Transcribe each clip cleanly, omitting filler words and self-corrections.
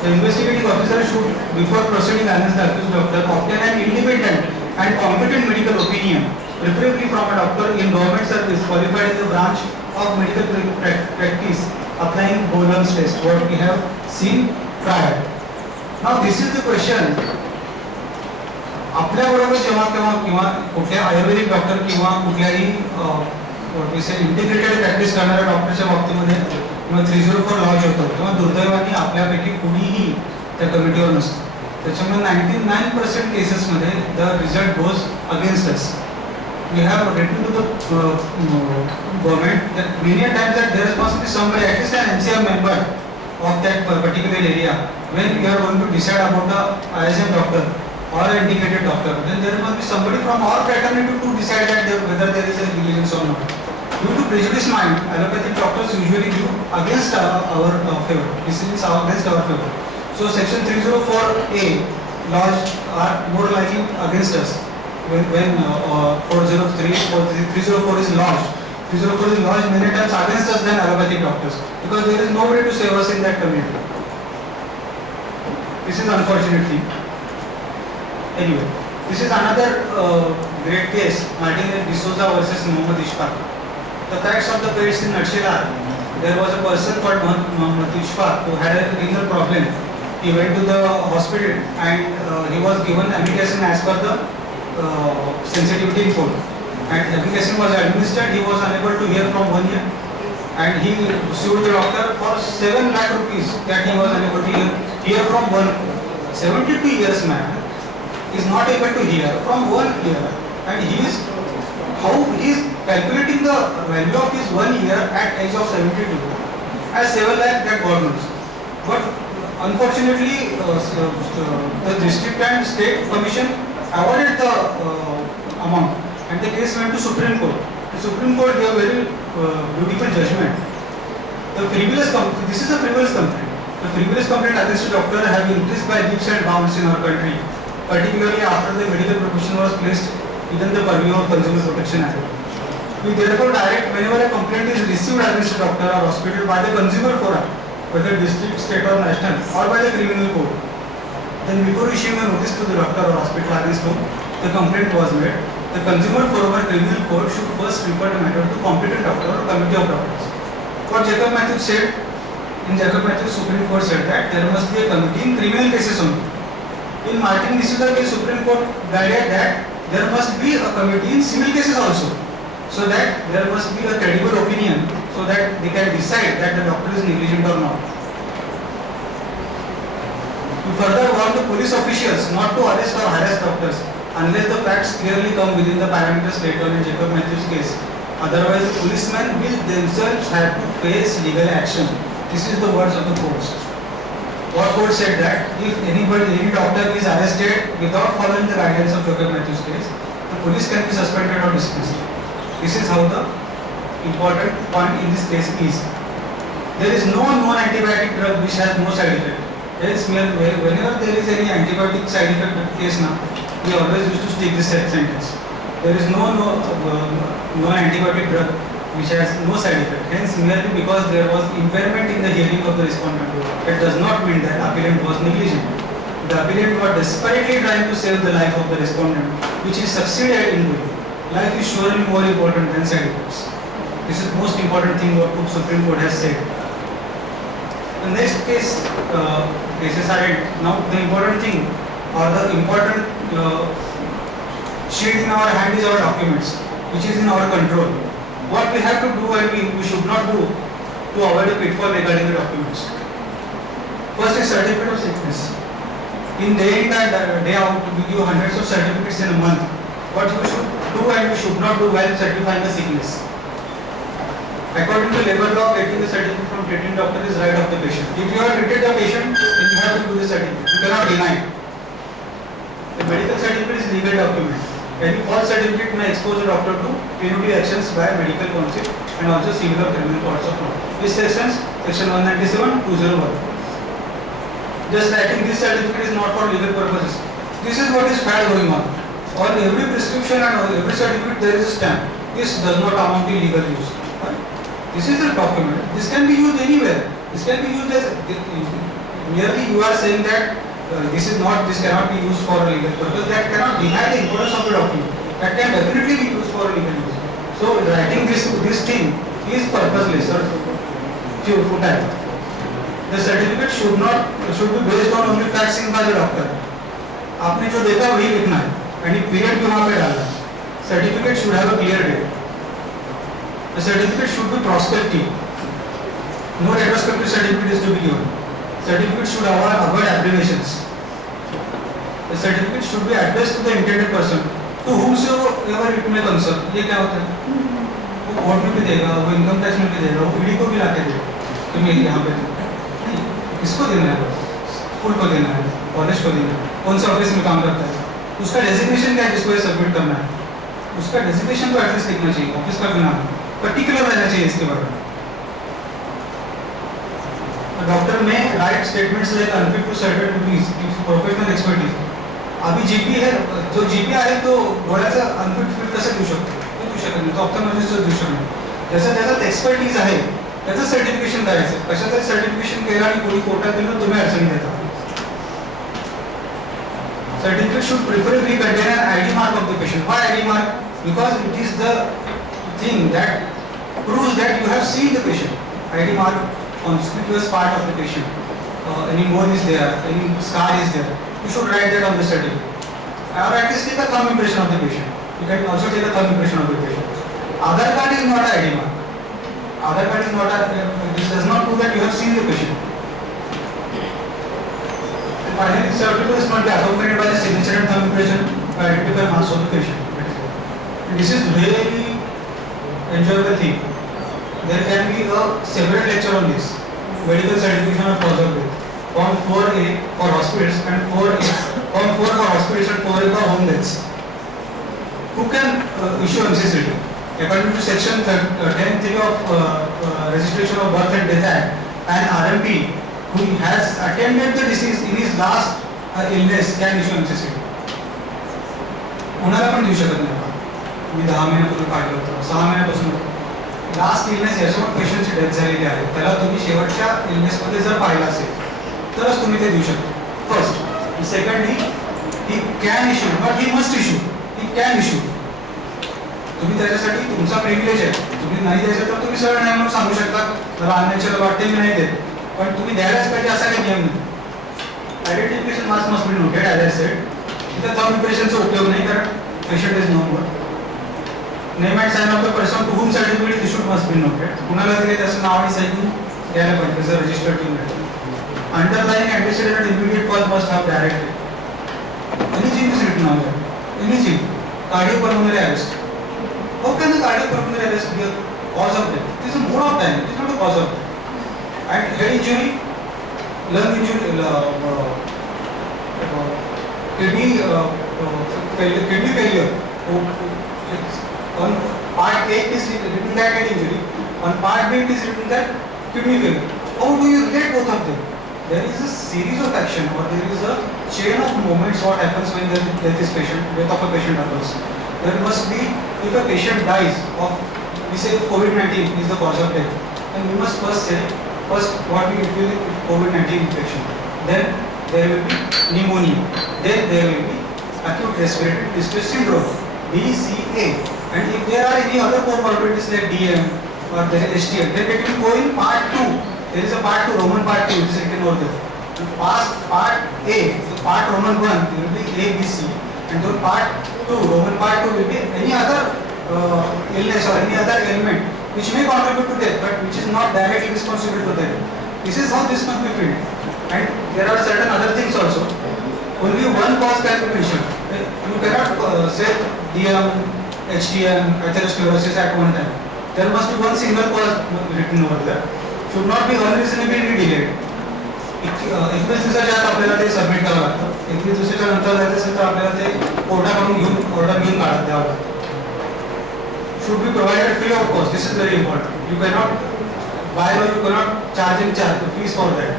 The investigating officer should, before proceeding against the accused doctor, obtain an independent and competent medical opinion, preferably from a doctor in government service qualified in the branch of medical practice, applying Bohlem's test, what we have seen prior. Now this is the question. आपल्याबरोबर जेव्हा केव्हा किंवा कुठल्या Ayurvedic doctor किंवा कुठल्याही integrated practice करणाऱ्या डॉक्टरच्या बाबतीमध्ये किंवा 304 लॉज होतो तेव्हा दुर्दैवाने आपल्यापैकी कुणीही त्या कमिटीवर नसतो. त्याच्यामुळे 99% केसेसमध्ये the result goes against us. We have written to the government that many times that there must be somebody, at least an NCR member of that particular area, when we are going to decide about the ISM doctor or an integrated doctor, then there must be somebody from our fraternity to decide that whether there is a negligence or not. Due to prejudice mind, allopathic doctors usually give against our favor. Decisions are against our favor. So section 304A laws are more likely against us when 403 or 304 is lodged. 304 is lodged many times against us than allopathic doctors because there is nobody to save us in that community. This is unfortunate thing. Anyway, this is another great case, Martinez D'Souza versus Mohammad Ishfaq. The facts of the case in nutshell are: there was a person called Mohammad Ishfaq who had a renal problem. He went to the hospital and he was given amikacin as per the sensitivity report. And amikacin was administered. He was unable to hear from 1 year, and he sued the doctor for 7 lakh rupees that he was unable to hear from 1 year. 72 years man is not able to hear from 1 year, and he is calculating the value of his 1 year at age of 72 as 7 lakh that God knows. But unfortunately, the district and state commission awarded the amount, and the case went to Supreme Court. The Supreme Court gave a very beautiful judgment. This is a frivolous complaint. The frivolous complaint against the doctor have increased by leaps and bounds in our country, particularly after the medical profession was placed within the purview of Consumer Protection Act. We therefore direct whenever a complaint is received against a doctor or hospital by the consumer forum, whether district, state or national, or by the criminal court, then before issuing a notice to the doctor or hospital against whom the complaint was made, the consumer forum or criminal court should first refer the matter to competent doctor or committee of doctors. What Jacob Matthews said, in Jacob Matthews, Supreme Court said that there must be a committee in criminal cases only. In Martin D'Souza case, Supreme Court guided that there must be a committee in civil cases also, so that there must be a credible opinion, so that they can decide that the doctor is negligent or not. We further warn the police officials not to arrest or harass doctors unless the facts clearly come within the parameters laid down in Jacob Matthews case. Otherwise, the policemen will themselves have to face legal action. This is the words of the courts. What court said that if any doctor is arrested without following the guidelines of Jacob Matthews case, the police can be suspended or dismissed. This is how the important point in this case is. There is no known antibiotic drug which has no side effect. Whenever there is any antibiotic side effect case now, we always used to stick this sentence. There is no known antibiotic drug which has no side effect. Hence, merely because there was impairment in the hearing of the respondent, it does not mean that appellant was negligent. The appellant was desperately trying to save the life of the respondent, which he succeeded in doing. Life is surely more important than side effects. This is the most important thing what the Supreme Court has said. The next cases are it. Now the important thing or the important sheet in our hand is our documents, which is in our control. What we have to do and we should not do to avoid a pitfall regarding the documents. First is certificate of sickness. In day in and day out, we give hundreds of certificates in a month. What you should do and you should not do while certifying a sickness. According to labor law, getting the certificate from treating doctor is right of the patient. If you have treated the patient, then you have to do the certificate. You cannot deny. The medical certificate is legal document. Any false certificate may expose a doctor to punitive actions by medical council and also civil or criminal courts of law. These sections, section 197, 201. Just writing this certificate is not for legal purposes. This is what is fad going on. On every prescription and on every certificate there is a stamp. This does not amount to legal use. This is a document. This can be used anywhere. This can be used as merely you are saying that this cannot be used for a legal purpose, that cannot deny the importance of the document. That can definitely be used for a legal use. So writing this thing is purposeless or futile. The certificate should be based on only facts seen by the doctor. आपने जो देखा वही लिखना है, यानी period भी वहाँ पे डालना है. Certificate should have a clear date. The certificate should be prospective. No retrospective certificate is to be given. Certificate should avoid abbreviations. The certificate should be addressed to the intended person, to whomsoever it may concern. ये क्या होता है? वो court में भी देगा, वो income tax में भी देगा, वो ईडी को भी लाके देगा. तो मैं यहाँ पे किसको देना है? स्कूल को देना है, कॉलेज को देना है, कौन सा ऑफिस में काम करता है, उसका डेजिग्नेशन क्या है जिसको ये सबमिट करना है, उसका डेजिग्नेशन तो एटलीस्ट लिखना चाहिए, ऑफिस का भी नाम पर्टिकुलर रहना चाहिए इसके बारे में. डॉक्टर में write statements like unfit to certain duties professional expertise. अभी जीपी है, जो जीपी आहे तो डोळ्याचा अनफिट फिट कसं देऊ शकतो? तो देऊ शकत नाही, तो ऑप्थॅल्मॉलॉजिस्ट देऊ शकत नाही. ज्याचा एक्सपर्टीज आहे त्याचं सर्टिफिकेशन करायचं. कशाचं सर्टिफिकेशन केलं आणि कोणी कोर्टात दिलं तुम्ही अडचणी देता. Certificate should preferably contain an ID mark of the patient. Why ID mark? Because it is the thing that proves that you have seen the patient. ID mark, conspicuous part of the patient. Any bone is there, any scar is there. You should write that on the certificate. Or at least take a thumb impression of the patient. You can also take a thumb impression of the patient. Aadhaar card is not an ID mark. Aadhaar card is not a. This does not prove that you have seen the patient. Finally, certificate is not accompanied by the signature and thumb impression to identify marks of the patient. This is really enjoyable thing. There can be a separate lecture on this. Medical certification of cause of death. Form 4A for hospitals and Form 4 for hospitals and 4A for home deaths. Who can issue MCCT? According to section 10(3) of Registration of Birth and Death Act, an RMP who has attended the deceased in his last illness can issue MCCT. कोणाला पण देऊ शकत नाही आपण. मी 10 महिन्यापूर्वी पाहिलं होतं, 6 महिन्यापासून लास्ट इलनेस याच्यावर पेशंटची डेथ झालेली आहे, त्याला तुम्ही शेवटच्या इलनेसमध्ये जर पाहिलं असेल तरच तुम्ही ते देऊ शकता. First. Secondly, he can issue, not he must issue, he can issue. तुम्ही त्याच्यासाठी तुमचा प्रिव्हिलेज आहे, तुम्ही नाही द्यायचं तर तुम्ही सरळ नाही म्हणून सांगू शकता, मला अननॅचरल वाटते मी नाही देत, पण तुम्ही द्यायलाच पाहिजे असा काही नियम नाही. Identification marks must be noted as I said. इथं थंब इम्प्रेशनचा उपयोग नाही, कारण patient is no more. Name and sign of the person to whom certificate issued must be noted. कुणाला दिले त्याचं नाव आणि साइन द्यायला पाहिजे जर रजिस्टर्ड टीम आहे. Underlying antecedent and immediate cause must have directed. Anything is written on that. Anything. Cardiopulmonary arrest. How can the cardiopulmonary arrest be a cause of death? It is a mode of dying. It is not a cause of death. And head injury, lung injury, kidney failure. On part A it is written that head injury. On part B it is written that kidney failure. How do you relate both of them? There is a series of action, or there is a chain of moments what happens when the death of a patient occurs. There must be, if a patient dies of, we say COVID-19 is the cause of death, then we must first what we will COVID-19 infection. Then there will be pneumonia. Then there will be acute respiratory distress syndrome, BCA. And if there are any other comorbidities like DM or there is STM, then it will go in part 2. There is a part 2, Roman part 2, it is written over there. Part A, so part Roman 1, there will be A, B, C. And then part 2, Roman part 2 will be any other illness or any other ailment which may contribute to death, but which is not directly responsible for death. This is how this must be filled. And there are certain other things also. Only one cause can be mentioned. You cannot say DM, HTM, atherosclerosis at one time. There must be one single cause written over there. Should not be unreasonably delayed. 21 दिवसाच्या आत आपल्याला ते submit करावं लागतं. 21 दिवसाच्या नंतर जायचं असेल तर आपल्याला ते कोर्टाकडून ऑर्डर घेऊन काढत द्यावं लागतं. Should be provided free of cost. This is very important. You cannot buy or you cannot charge the fees for that.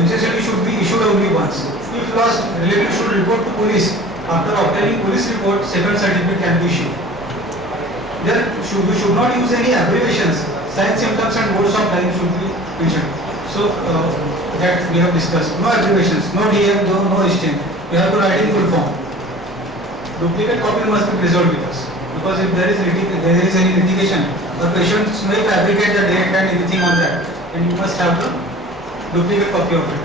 MCCT should be issued only once. If lost, relative should report to police. After obtaining police report, second certificate can be issued. We should not use any abbreviations. Signs, symptoms and modes of dying should be mentioned. So, that we have discussed. No abbreviations, no DM, no HTML. You have to write in full form. Duplicate copy must be preserved with us, because if there is any litigation, the patients may fabricate the date and anything on that, and you must have the duplicate copy of it.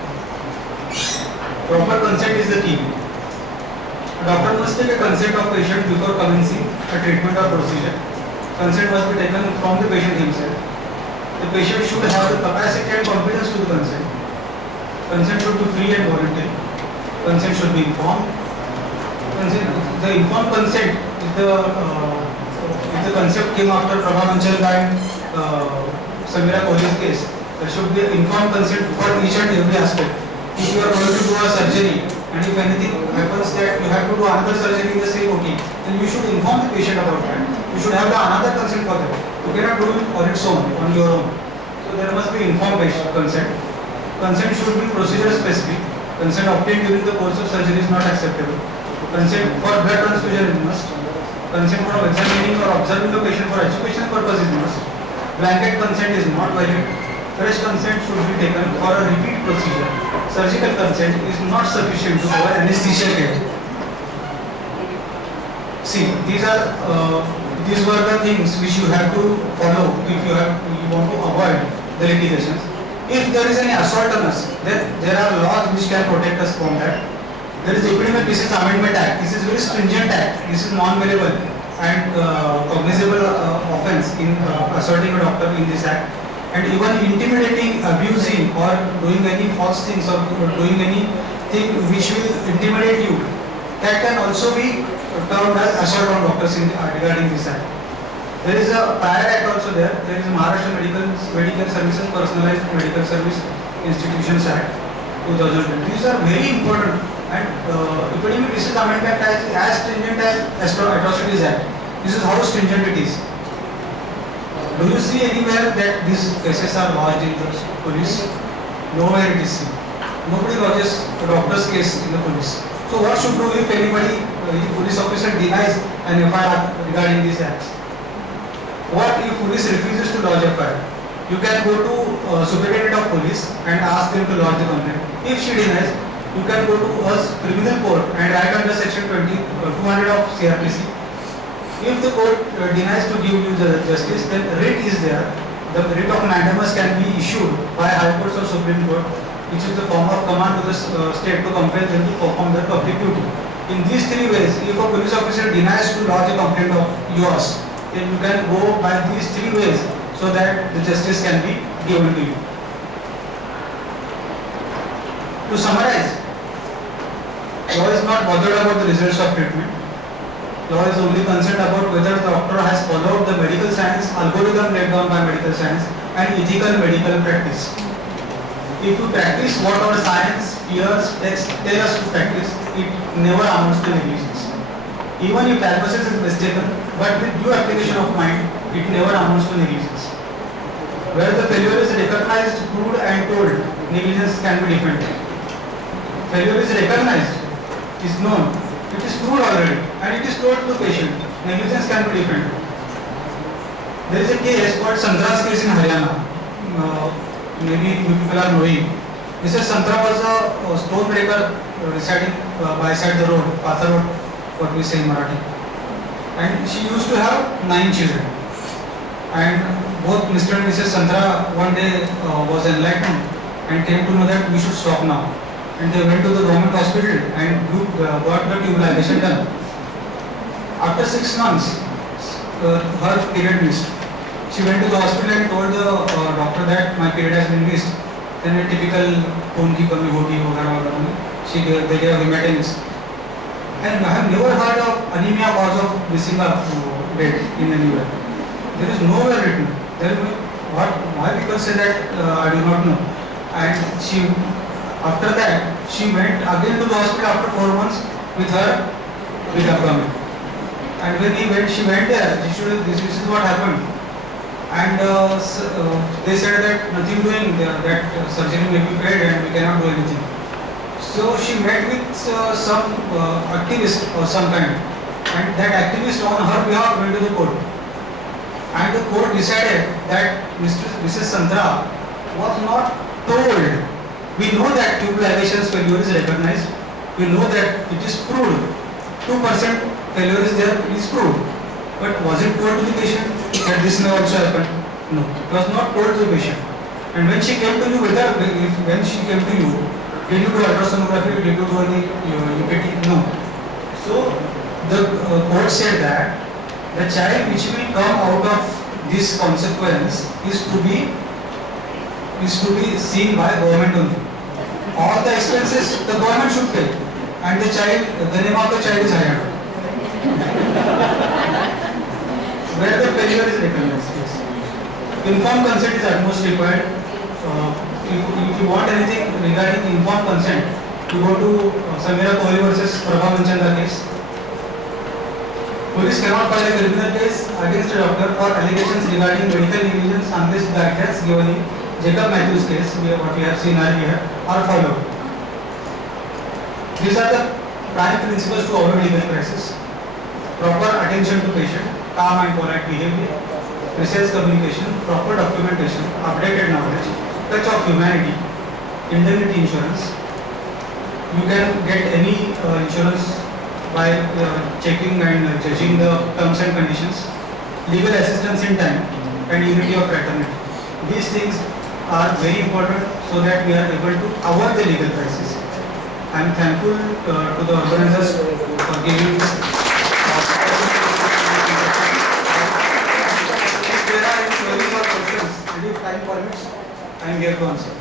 Proper consent is the key. A doctor must take a consent of patient before commencing a treatment or procedure. Consent must be taken from the patient himself. The patient should have the capacity and confidence to the consent. Consent should be free and voluntary. Consent should be informed. The informed consent, if the concept came after Prabha Manchal and Samira Kohli's case, there should be informed consent for each and every aspect. If you are going to do a surgery and if anything happens that you have to do another surgery in the same OT, then you should inform the patient about that. You should have the another consent for that. You cannot do it on its own, on your own. So there must be informed patient consent. Consent should be procedure specific. Consent obtained during the course of surgery is not acceptable. Consent for blood transfusion is must. Consent for examining or observing the patient for educational purpose is must. Blanket consent is not valid. Fresh consent should be taken for a repeat procedure. Surgical consent is not sufficient to cover anesthesia care. See, these were the things which you have to follow if you want to avoid the litigations. If there is any assault on us, then there are laws which can protect us from that. There is Epidemic Disease Amendment Act. This is very stringent act. This is non-variable and cognizable offence in assaulting a doctor in this act. And even intimidating, abusing or doing any false things or doing anything which will intimidate you, that can also be termed as assault on doctors regarding this act. There is a prior act also there. There is Maharashtra Medical Services Personalized Medical Service Institutions Act 2020. These are very important, and Epidemic Disease Amendment Act is as stringent as Atrocities Act. This is how stringent it is. Do you see anywhere that these cases are lodged in the police? Nowhere it is seen. Nobody lodges a doctor's case in the police. So what should do if anybody, if police officer denies an FIR regarding these acts? What if police refuses to lodge a FIR? You can go to Superintendent of Police and ask them to lodge the complaint. If she denies, you can go to a criminal court and write under section 200 of CRPC. If the court denies to give you the justice, then writ is there. The writ of mandamus can be issued by High Courts or Supreme Court, which is the form of command to the state to compel them to perform their public duty. In these three ways, if a police officer denies to lodge a complaint of yours, then you can go by these three ways so that the justice can be given to you. To summarize, law is not bothered about the results of treatment. Law is only concerned about whether the doctor has followed the medical science algorithm laid down by medical science and ethical medical practice. If you practice what our science peers tell us to practice, it never amounts to negligence. Even if diagnosis is mistaken, but with due application of mind, it never amounts to negligence. Where the failure is recognized, proved and told, negligence can be defended. Failure is recognized, is known, it is proved already, and it is told to the patient. Negligence can be defended. There is a case called Santra's case in Haryana. Maybe you people are knowing. Mrs. Santra was a stone breaker residing beside the road, Patha Road, what we say in Marathi. And she used to have 9 children. And both Mr. and Mrs. Santra one day was enlightened and came to know that we should stop now. And they went to the government hospital and got the tube ligation done. After 6 months, her period missed. She went to the hospital and told the doctor that my period has been missed. Then a typical खून की कमी होगी वगैरह they gave hematemesis. And I have never heard of anemia cause of missing a bed in anywhere. There is nowhere written. There is why people say that I do not know. And after that, she went again to the hospital after 4 months with her big abdomen. And when she went there, this is what happened. And they said that nothing doing, that surgery may be failed and we cannot do anything. So she met with some activist or some kind, and that activist on her behalf went to the court. And the court decided that Mrs. Santra was not told We know that tube ligations failure is recognized. We know that it is proved. 2% failure is there, it is proved. But was it told to the patient that this may also happen? No, it was not told to the patient. And when she came to you, when she came to you, did you do ultrasonography? Did you do any UKT? No. So the court said that the child which will come out of this consequence is to be seen by government only. All the expenses the government should pay, and the name of the child is hired. Where the failure is recognized. Yes. Informed consent is at most required. If you want anything regarding informed consent, you go to Samira Kohli versus Prabha Manchanda case. Police cannot file a criminal case against a doctor for allegations regarding medical negligence unless the actions given in Jacob Matthews case, what we have seen earlier, are followed. These are the prime principles to avoid legal crisis: proper attention to patient, calm and polite behavior, precise communication, proper documentation, updated knowledge, touch of humanity, indemnity insurance. You can get any insurance by checking and judging the terms and conditions, legal assistance in time, and unity of fraternity. These things are very important so that we are able to avoid the legal crisis. I am thankful to the organizers for giving this. If there are any queries or questions, and if time permits, I am here to answer.